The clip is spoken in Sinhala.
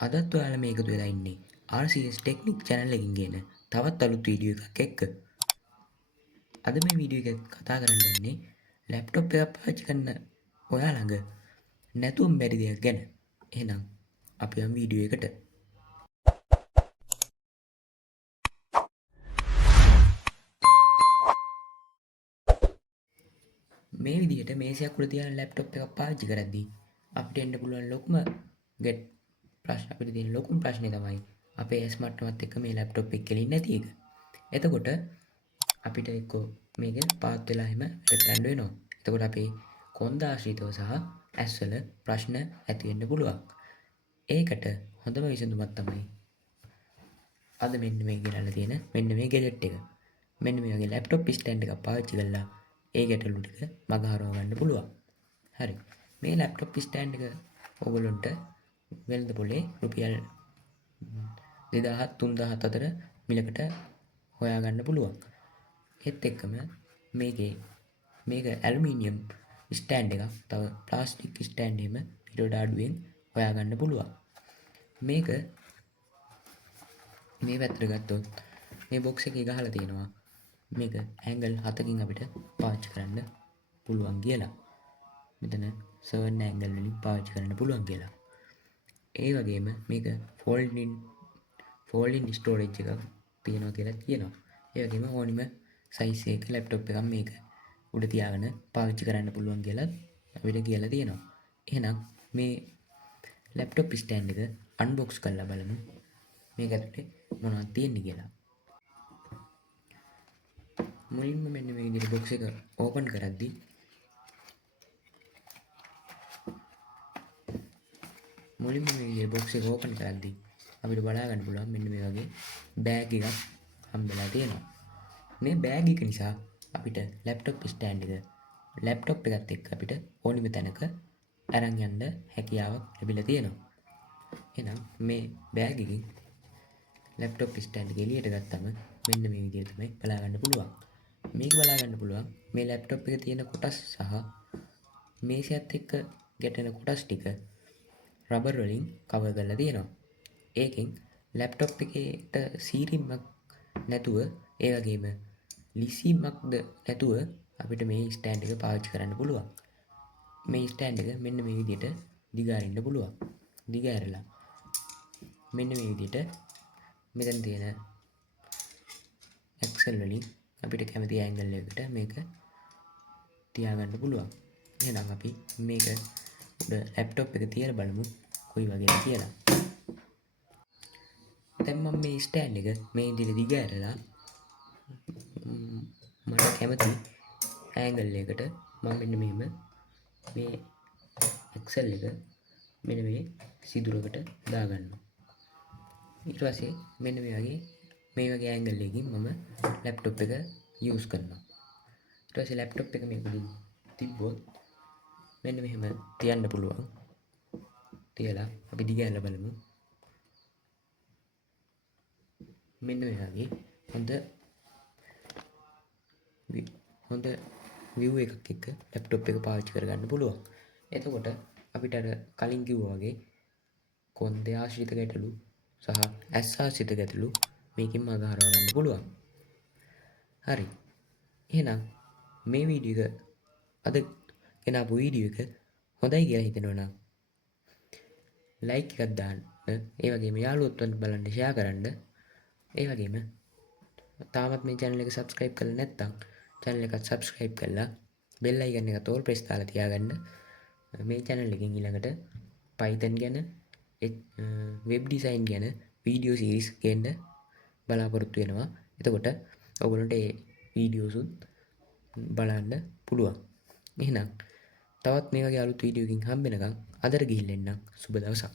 අදත් ඔයාලා මේකතු වෙලා ඉන්නේ RCS ටෙක්නික් channel එකකින් ගෙන තවත් අලුත් වීඩියෝ එකක් එක්ක. අද මේ වීඩියෝ එක කතා කරන්න යන්නේ ලැප්ටොප් එකක් පාවිච්චි කරන ඔයා ළඟ නැතුවම බැරි දෙයක් ගැන. එහෙනම් අපි යමු වීඩියෝ එකට. මේ විදිහට මේසයක් උඩ තියන ලැප්ටොප් එකක් පාවිච්චි කරද්දී අපිට එන්න පුළුවන් ලොකුම ප්‍රශ්නේ තමයි අපේ S මට්ටමත් එක්ක මේ ලැප්ටොප් එක කෙලින්නේ නැති එක. එතකොට අපිට එක්කෝ මේක පාත් වෙලා එහෙම වැඩ කරන්න වෙනවා. එතකොට අපේ කොන්ද ආශ්‍රිතව සහ ඇස් වල ප්‍රශ්න ඇති වෙන්න පුළුවන්. ඒකට හොඳම විසඳුමක් තමයි අද මෙන්න මේ ගෙනල්ලා තියෙන මෙන්න මේ ගැජට් එක. මෙන්න මේ වගේ ලැප්ටොප් ස්ටෑන්ඩ් එකක් පාවිච්චි කරලා ඒ ගැටලු ටික මගහරව ගන්න පුළුවන්. හරි. මේ ලැප්ටොප් ස්ටෑන්ඩ් එක ඔයගොල්ලන්ට වෙළඳ පොලේ රුපියල් 2000 3000 අතර මිලකට හොයාගන්න පුළුවන්. ඒත් එක්කම මේක ඇලුමිනියම් ස්ටෑන්ඩ් එකක්. තව ප්ලාස්ටික් ස්ටෑන්ඩ් එකම ඊට වඩා අඩුවෙන් හොයාගන්න පුළුවන්. මේක මේ පැත්තට ගත්තොත් මේ බොක්ස් එකේ ගහලා තියෙනවා මේක ඇන්ගල් 7කින් අපිට පාවිච්චි කරන්න පුළුවන් කියලා. මෙතන 7 ඇන්ගල් වලින් පාවිච්චි කරන්න පුළුවන් කියලා. ඒ වගේම මේක ෆෝල්ඩින් ස්ටෝරේජ් එකක් තියෙනවා කියලා කියනවා. ඒ වගේම ඕනිම සයිස් එක ලැප්ටොප් එකක් මේක උඩ තියාගෙන පාවිච්චි කරන්න පුළුවන් කියලා අපිට කියලා තියෙනවා. එහෙනම් මේ ලැප්ටොප් ස්ටෑන්ඩ් එක අන්බොක්ස් කරලා බලමු. මේක ඇතුලේ මොනවද තියෙන්නේ කියලා. මුලින්ම මෙන්න මේ විදිහට බොක්ස් එක ඕපන් කරද්දී අපිට බලා ගන්න පුළුවන් මෙන්න මේ වගේ බෑග් එකක් හම්බෙලා තියෙනවා. මේ බෑග් එක නිසා අපිට ලැප්ටොප් ස්ටෑන්ඩ් එක ලැප්ටොප් එකත් එක්ක අපිට ඕනිම තැනක අරන් යන්න හැකියාවක් ලැබිලා තියෙනවා. එහෙනම් මේ බෑග් එකකින් ලැප්ටොප් ස්ටෑන්ඩ් එක එළියට ගත්තම මෙන්න මේ විදිහට තමයි බලා ගන්න පුළුවන්. මේක බලා ගන්න පුළුවන් මේ ලැප්ටොප් එකේ තියෙන කොටස් සහ මේසයත් එක්ක ගැටෙන කොටස් ටික රබර් වලින් කවර් කරලා තියෙනවා. ඒකෙන් ලැප්ටොප් එකේට සීරිම්මක් නැතුව ඒ වගේම ලිසීමක්ද නැතුව අපිට මේ ස්ටෑන්ඩ් එක පාවිච්චි කරන්න පුළුවන්. මේ ස්ටෑන්ඩ් එක මෙන්න මේ විදිහට දිගාරින්න පුළුවන්. දිගෑරලා මෙන්න මේ විදිහට මෙතන තියෙන ඇක්සල් වලින් අපිට කැමති ඇන්ගල් එකකට මේක තියාගන්න පුළුවන්. එහෙනම් අපි මේක උඩ ලැප්ටොප් එක තියලා බලමු කොයි වගේද කියලා. දැන් මම මේ ස්ටෑන්ඩ් එක මේ විදිහට දිගෑරලා මට කැමති ඇන්ගල් එකකට මම මෙන්න මෙහෙම මේ ඇක්සල් එක මෙන්න මේ සිදුරකට දාගන්නවා. ඊට පස්සේ මෙන්න මේ වගේ ඇන්ගල් එකකින් මම ලැප්ටොප් එක යූස් කරනවා. ඊට පස්සේ ලැප්ටොප් එක මේක තිබ්බොත් මෙන්න මෙහෙම තියන්න පුළුවන්. තියලා අපි දිගහැරලා බලමු. මෙන්න මේ වගේ හොඳ view එකක් එක්ක ලැප්ටොප් එක පාවිච්චි කරගන්න පුළුවන්. එතකොට අපිට අර කලින් කිව්වා වගේ කොන්දේ ආශ්‍රිත ගැටලු සහ ඇස් ආශ්‍රිත ගැටලු මේකෙන් මගහරවා ගන්න පුළුවන්. හරි. එහෙනම් මේ වීඩියෝ එක අද ගෙනාපු වීඩියෝ එක හොඳයි කියලා හිතෙනවා නම් ලයික් එකක් දාන්න. ඒ වගේම යාළුවොත් බලන්න ෂෙයා කරන්න. ඒ වගේම තාමත් මේ channel එක subscribe කරලා නැත්නම් channel එකත් subscribe කරලා bell icon එක තෝල් press කරලා තියාගන්න. මේ channel එකෙන් ඊළඟට Python ගැන web design ගැන video series ගේන්න බලාපොරොත්තු වෙනවා. එතකොට ඔයගොල්ලන්ට ඒ videos උත් බලන්න පුළුවන්. එහෙනම් තවත් මේ වගේ අලුත් වීඩියෝ එකකින් හම්බ වෙනකන් අදට ගිහින් එන්නම්. සුබ දවසක්.